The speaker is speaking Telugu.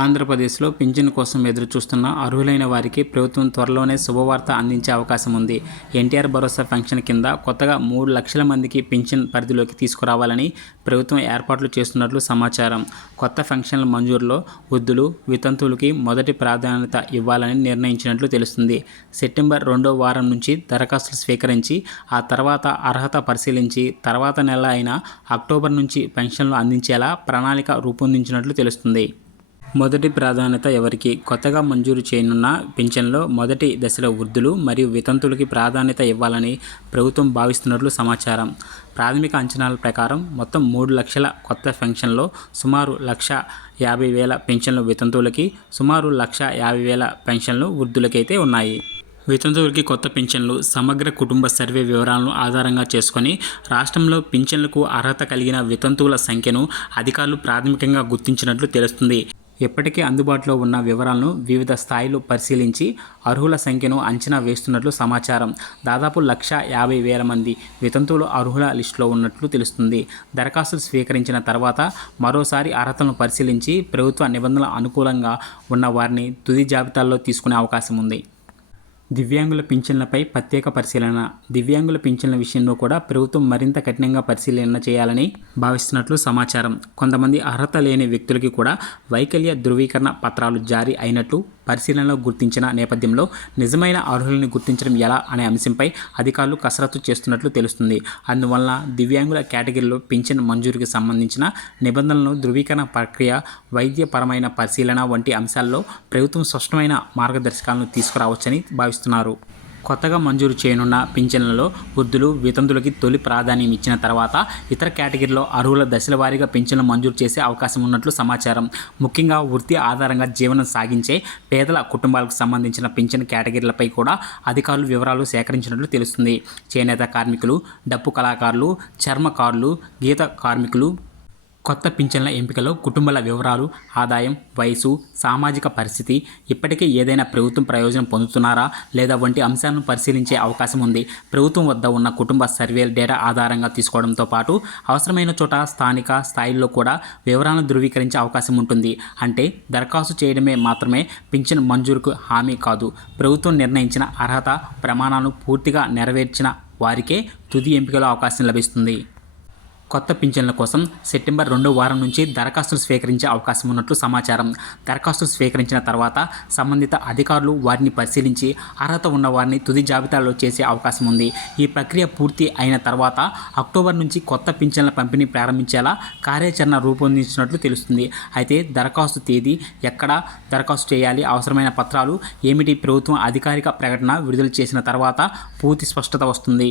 ఆంధ్రప్రదేశ్లో పింఛను కోసం ఎదురుచూస్తున్న అర్హులైన వారికి ప్రభుత్వం త్వరలోనే శుభవార్త అందించే అవకాశం ఉంది. ఎన్టీఆర్ భరోసా పెన్షన్ కింద కొత్తగా 3 లక్షల మందికి పింఛన్ పరిధిలోకి తీసుకురావాలని ప్రభుత్వం ఏర్పాట్లు చేస్తున్నట్లు సమాచారం. కొత్త పెన్షన్ల మంజూరులో వృద్ధులు, వితంతువులకి మొదటి ప్రాధాన్యత ఇవ్వాలని నిర్ణయించినట్లు తెలుస్తుంది. సెప్టెంబర్ 2వ వారం నుంచి దరఖాస్తులు స్వీకరించి ఆ తర్వాత అర్హత పరిశీలించి తర్వాత నెల అయిన అక్టోబర్ నుంచి పెన్షన్లు అందించేలా ప్రణాళిక రూపొందించినట్లు తెలుస్తుంది. మొదటి ప్రాధాన్యత ఎవరికి? కొత్తగా మంజూరు చేయనున్న పింఛన్లో మొదటి దశలో వృద్ధులు మరియు వితంతువులకి ప్రాధాన్యత ఇవ్వాలని ప్రభుత్వం భావిస్తున్నట్లు సమాచారం. ప్రాథమిక అంచనాల ప్రకారం మొత్తం 3 లక్షల కొత్త పెన్షన్లో సుమారు 1,50,000 పెన్షన్లు వితంతువులకి, సుమారు 1,50,000 పెన్షన్లు వృద్ధులకైతే ఉన్నాయి. వితంతువులకి కొత్త పింఛన్లు సమగ్ర కుటుంబ సర్వే వివరాలను ఆధారంగా చేసుకొని రాష్ట్రంలో పింఛన్లకు అర్హత కలిగిన వితంతువుల సంఖ్యను అధికారులు ప్రాథమికంగా గుర్తించినట్లు తెలుస్తుంది. ఇప్పటికే అందుబాటులో ఉన్న వివరాలను వివిధ స్థాయిలో పరిశీలించి అర్హుల సంఖ్యను అంచనా వేస్తున్నట్లు సమాచారం. దాదాపు 1,50,000 మంది వితంతువులు అర్హుల లిస్టులో ఉన్నట్లు తెలుస్తుంది. దరఖాస్తులు స్వీకరించిన తర్వాత మరోసారి అర్హతలను పరిశీలించి ప్రభుత్వ నిబంధనల అనుకూలంగా ఉన్న వారిని తుది జాబితాల్లో తీసుకునే అవకాశం ఉంది. దివ్యాంగుల పింఛన్లపై ప్రత్యేక పరిశీలన. దివ్యాంగుల పింఛన్ల విషయంలో కూడా ప్రభుత్వం మరింత కఠినంగా పరిశీలన చేయాలని భావిస్తున్నట్లు సమాచారం. కొంతమంది అర్హత లేని వ్యక్తులకి కూడా వైకల్య ధృవీకరణ పత్రాలు జారీ అయినట్లు పరిశీలనలో గుర్తించిన నేపథ్యంలో నిజమైన అర్హులను గుర్తించడం ఎలా అనే అంశంపై అధికారులు కసరత్తు చేస్తున్నట్లు తెలుస్తుంది. అందువలన దివ్యాంగుల కేటగిరీలో పింఛన్ మంజూరుకి సంబంధించిన నిబంధనలను ధృవీకరణ ప్రక్రియ, వైద్యపరమైన పరిశీలన వంటి అంశాల్లో ప్రభుత్వం స్పష్టమైన మార్గదర్శకాలను తీసుకురావచ్చని భావిస్తున్నారు. కొత్తగా మంజూరు చేయనున్న పింఛన్లలో వృద్ధులు, వితంతులకి తొలి ప్రాధాన్యం ఇచ్చిన తర్వాత ఇతర కేటగిరీలో అర్హుల దశల వారీగా పింఛన్లు మంజూరు చేసే అవకాశం ఉన్నట్లు సమాచారం. ముఖ్యంగా వృత్తి ఆధారంగా జీవనం సాగించే పేదల కుటుంబాలకు సంబంధించిన పింఛన్ కేటగిరీలపై కూడా అధికారులు వివరాలు సేకరించినట్లు తెలుస్తుంది. చేనేత కార్మికులు, డప్పు కళాకారులు, చర్మకారులు, గీత కార్మికులు కొత్త పింఛన్ల ఎంపికలో కుటుంబాల వివరాలు, ఆదాయం, వయసు, సామాజిక పరిస్థితి, ఇప్పటికే ఏదైనా ప్రభుత్వం ప్రయోజనం పొందుతున్నారా లేదా వంటి అంశాలను పరిశీలించే అవకాశం ఉంది. ప్రభుత్వం వద్ద ఉన్న కుటుంబ సర్వేల డేటా ఆధారంగా తీసుకోవడంతో పాటు అవసరమైన చోట స్థానిక స్థాయిల్లో కూడా వివరాలను ధృవీకరించే అవకాశం ఉంటుంది. అంటే దరఖాస్తు చేయడమే మాత్రమే పింఛన్ మంజూరుకు హామీ కాదు. ప్రభుత్వం నిర్ణయించిన అర్హత ప్రమాణాలను పూర్తిగా నెరవేర్చిన వారికే తుది ఎంపికలో అవకాశం లభిస్తుంది. కొత్త పింఛన్ల కోసం సెప్టెంబర్ 2వ వారం నుంచి దరఖాస్తులు స్వీకరించే అవకాశం ఉన్నట్లు సమాచారం. దరఖాస్తులు స్వీకరించిన తర్వాత సంబంధిత అధికారులు వారిని పరిశీలించి అర్హత ఉన్న వారిని తుది జాబితాలో చేసే అవకాశం ఉంది. ఈ ప్రక్రియ పూర్తి అయిన తర్వాత అక్టోబర్ నుంచి కొత్త పింఛన్ల పంపిణీ ప్రారంభించేలా కార్యాచరణ రూపొందించినట్లు తెలుస్తుంది. అయితే దరఖాస్తు తేదీ, ఎక్కడ దరఖాస్తు చేయాలి, అవసరమైన పత్రాలు ఏమిటి ప్రభుత్వం అధికారిక ప్రకటన విడుదల చేసిన తర్వాత పూర్తి స్పష్టత వస్తుంది.